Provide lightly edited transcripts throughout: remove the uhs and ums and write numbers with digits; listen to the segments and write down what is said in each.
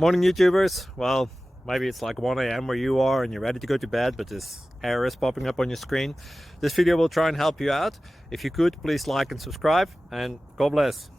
Morning YouTubers. Well, maybe it's like 1 a.m. where you are and you're ready to go to bed, but this error is popping up on your screen. This video will try and help you out. If you could, please like and subscribe, and God bless.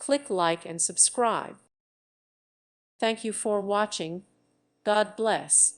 Click like and subscribe. Thank you for watching. God bless.